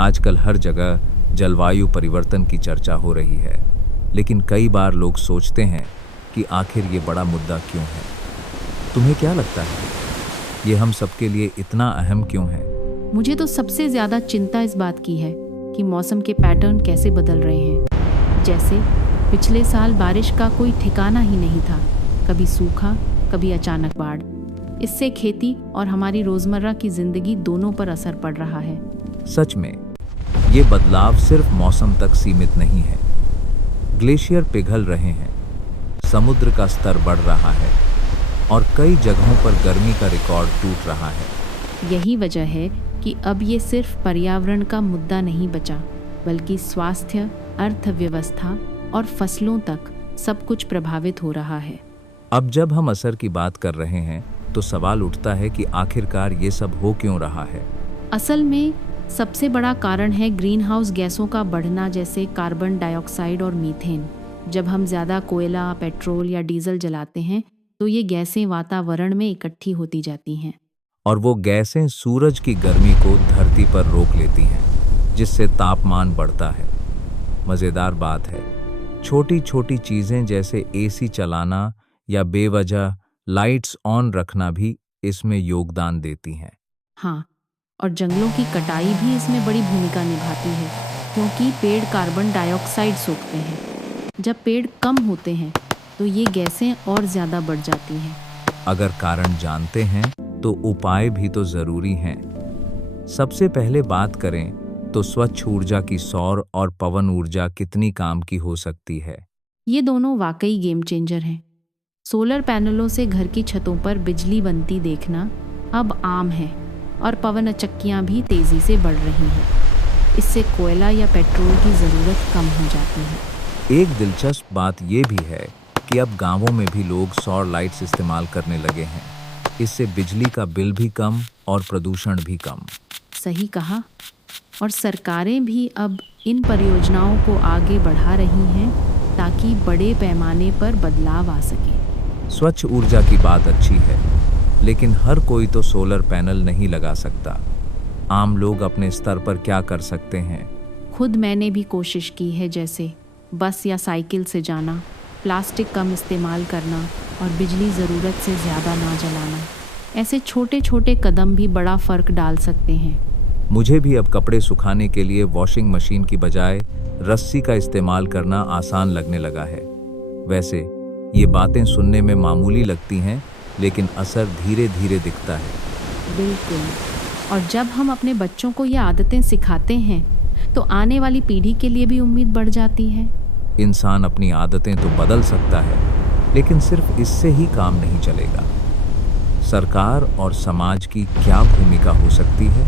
आजकल हर जगह जलवायु परिवर्तन की चर्चा हो रही है, लेकिन कई बार लोग सोचते हैं कि आखिर ये बड़ा मुद्दा क्यों है। तुम्हें क्या लगता है, ये हम सबके लिए इतना अहम क्यों है? मुझे तो सबसे ज़्यादा चिंता इस बात की है कि मौसम के पैटर्न कैसे बदल रहे हैं। जैसे पिछले साल बारिश का कोई ठिकाना ही नहीं था, कभी सूखा, कभी अचानक बाढ़। इससे खेती और हमारी रोज़मर्रा की ज़िंदगी दोनों पर असर पड़ रहा है। सच में, ये बदलाव सिर्फ मौसम तक सीमित नहीं है। ग्लेशियर पिघल रहे हैं, समुद्र का स्तर बढ़ रहा है और कई जगहों पर गर्मी का रिकॉर्ड टूट रहा है। यही वजह है कि अब ये सिर्फ पर्यावरण का मुद्दा नहीं बचा, बल्कि स्वास्थ्य, अर्थव्यवस्था और फसलों तक सब कुछ प्रभावित हो रहा है। अब जब हम असर की बात कर रहे हैं, तो सवाल उठता है कि आखिरकार ये सब हो क्यों रहा है। असल में सबसे बड़ा कारण है ग्रीन हाउस गैसों का बढ़ना, जैसे कार्बन डाइऑक्साइड और मीथेन। जब हम ज़्यादा कोयला, पेट्रोल या डीजल जलाते हैं तो ये गैसें वातावरण में इकट्ठी होती जाती हैं। और वो गैसें सूरज की गर्मी को धरती पर रोक लेती हैं, जिससे तापमान बढ़ता है। मज़ेदार बात है, छोटी छोटी चीज़ें जैसे एसी चलाना या बेवजह लाइट्स ऑन रखना भी इसमें योगदान देती हैं। हाँ, और जंगलों की कटाई भी इसमें बड़ी भूमिका निभाती है, क्योंकि पेड़ कार्बन डाइऑक्साइड सोखते हैं। जब पेड़ कम होते हैं तो ये गैसें और ज़्यादा बढ़ जाती हैं। अगर कारण जानते हैं तो उपाय भी तो ज़रूरी हैं। सबसे पहले बात करें तो स्वच्छ ऊर्जा की सौर और पवन ऊर्जा कितनी काम की हो सकती है। ये दोनों वाकई गेम चेंजर हैं। सोलर पैनलों से घर की छतों पर बिजली बनती देखना अब आम है और पवन चक्कियाँ भी तेज़ी से बढ़ रही हैं। इससे कोयला या पेट्रोल की ज़रूरत कम हो जाती है। एक दिलचस्प बात ये भी है कि अब गांवों में भी लोग सौर लाइट्स इस्तेमाल करने लगे हैं। इससे बिजली का बिल भी कम और प्रदूषण भी कम। सही कहा। और सरकारें भी अब इन परियोजनाओं को आगे बढ़ा रही हैं ताकि बड़े पैमाने पर बदलाव आ सके। स्वच्छ ऊर्जा की बात अच्छी है, लेकिन हर कोई तो सोलर पैनल नहीं लगा सकता। आम लोग अपने स्तर पर क्या कर सकते हैं? खुद मैंने भी कोशिश की है, जैसे बस या साइकिल से जाना, प्लास्टिक कम इस्तेमाल करना और बिजली ज़रूरत से ज़्यादा ना जलाना। ऐसे छोटे छोटे कदम भी बड़ा फ़र्क डाल सकते हैं। मुझे भी अब कपड़े सुखाने के लिए वॉशिंग मशीन की बजाय रस्सी का इस्तेमाल करना आसान लगने लगा है। वैसे ये बातें सुनने में मामूली लगती हैं, लेकिन असर धीरे धीरे दिखता है। बिल्कुल। और जब हम अपने बच्चों को ये आदतें सिखाते हैं तो आने वाली पीढ़ी के लिए भी उम्मीद बढ़ जाती है। इंसान अपनी आदतें तो बदल सकता है, लेकिन सिर्फ इससे ही काम नहीं चलेगा। सरकार और समाज की क्या भूमिका हो सकती है?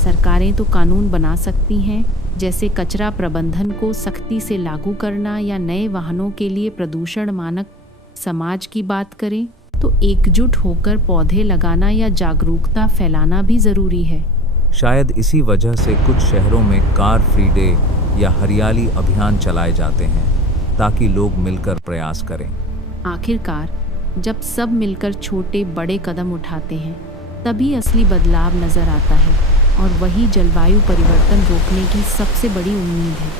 सरकारें तो कानून बना सकती हैं, जैसे कचरा प्रबंधन को सख्ती से लागू करना या नए वाहनों के लिए प्रदूषण मानक। समाज की बात करें तो एकजुट होकर पौधे लगाना या जागरूकता फैलाना भी ज़रूरी है। शायद इसी वजह से कुछ शहरों में कार फ्री डे या हरियाली अभियान चलाए जाते हैं, ताकि लोग मिलकर प्रयास करें। आखिरकार जब सब मिलकर छोटे बड़े कदम उठाते हैं, तभी असली बदलाव नज़र आता है, और वही जलवायु परिवर्तन रोकने की सबसे बड़ी उम्मीद है।